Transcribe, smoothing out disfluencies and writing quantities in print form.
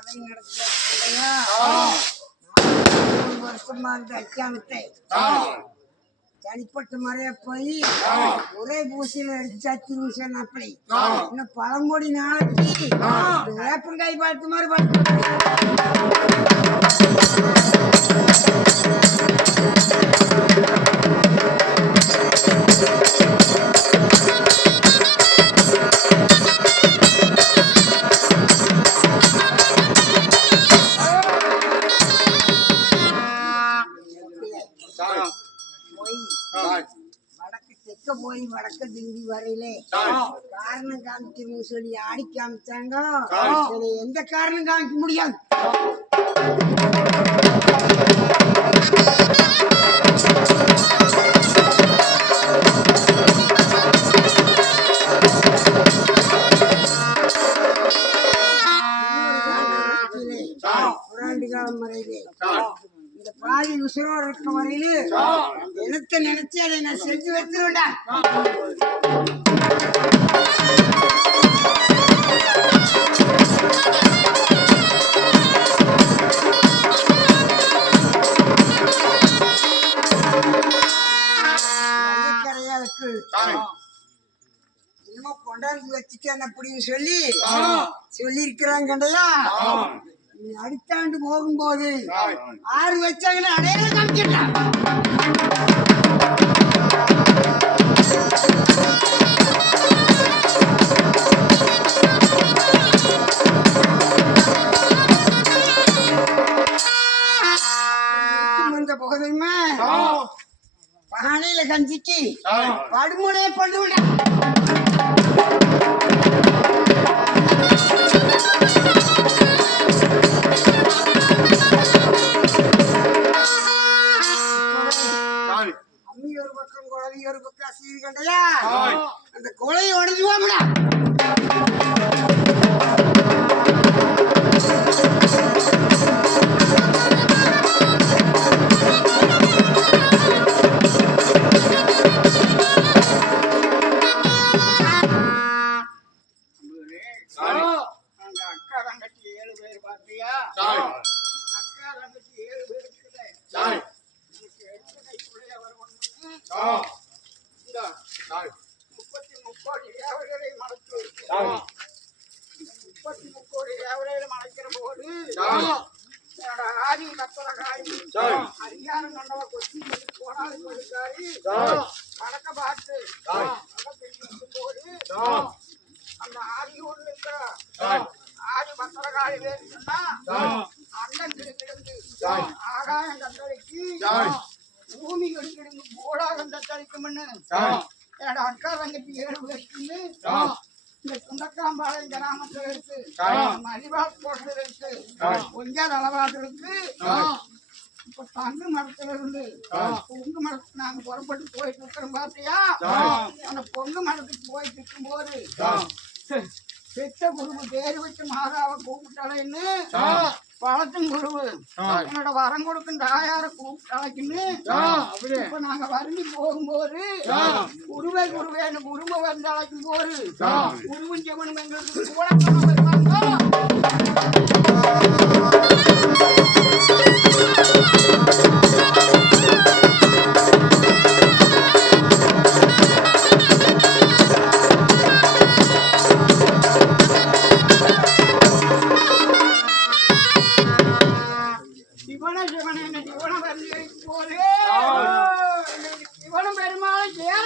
கதை நடத்தியா வருஷமா இருந்த அச்சாமத்தை தனிப்பட்ட முறையா போய் ஒரே பூசையில அடிச்சாச்சின்னு சொன்னப்படி இன்னும் பழமொழி நாளைக்கு வேப்பங்காய் பார்த்த மாதிரி போய் வடக்க திரும்பி வரையிலே காரணம் காமிக்கணும்னு சொல்லி ஆடி காமிச்சாங்க. எந்த காரணம் காமிக்க முடியாது. புராண்டு காலம் வரையிலே இந்த பாதி உசுரோடு இருக்க வரையில எனத்தை நினைச்சு அதை நான் செஞ்சு வைத்துருவேன்டா. கரையாளுக்கு இன்னும் கொண்டாந்து வச்சுட்டேன் அப்படின்னு சொல்லி இருக்கிறாங்கண்டையா. அடுத்த ஆண்டு போகும்போது 6 வச்சாங்கன்னா அடையாளம் காமிச்சிடலாம். வந்த போகுதுமே பகானையில கஞ்சிக்கு படுமுறையை பண்ணுவிட ஒரு பக்கம் அசீது கண்டையா அந்த கொலையை உடஞ்சுவாங்களா. அக்கா தங்கச்சி 7 பேர் பார்த்தியா? அக்கா தங்கச்சி 7 பேர் இருக்குல்ல. 33 கோடி தேவர்களை மணக்கு 33 கோடி தேவர்களை மணக்கிற போது ஆதி கத்தலகாரி அதிகாரம் கண்டவ கொச்சி போனாது கொடுக்காரி வடக்க பார்த்து போது அந்த ஆதியூர்ல இருக்கிற ஆதி கத்தலகாரி சொன்னா அண்ணன் கிடந்து ஆகாயம் கத்தலைக்கு பூமி கிடந்து போடாகம் தத்தளிக்கும்னு என்னோட அக்கா தங்கச்சி 7 பேருக்கு இந்த குண்டக்காம்பாளையம் கிராமத்துல இருக்கு, மதிவாள் கோட்டில் இருக்கு, கொஞ்சம் அளவாக இருக்கு. இப்ப தங்கு மரத்துல இருந்து பொங்கு மரத்துக்கு நாங்க புறப்பட்டு போயிட்டு இருக்கிறோம் பார்த்தியா. அந்த பொங்கு மரத்துக்கு போயிட்டு இருக்கும் போது பெற்ற குருவு பேரு வச்சு மாதாவை கூப்பிட்டாலேன்னு பழத்தும் குருவு என்னோட வரம் கொடுக்கும் தாயார கூப்பிட்டாலைக்குன்னு இப்ப நாங்க வருந்தி போகும்போது குருவே குருவேன்னு குருவை வந்து அழைக்கும் போது குருவும் ஜெவனும் எங்களுக்கு கூட வருவாங்க. சிவன சிவன என்ன சிவன வந்து போது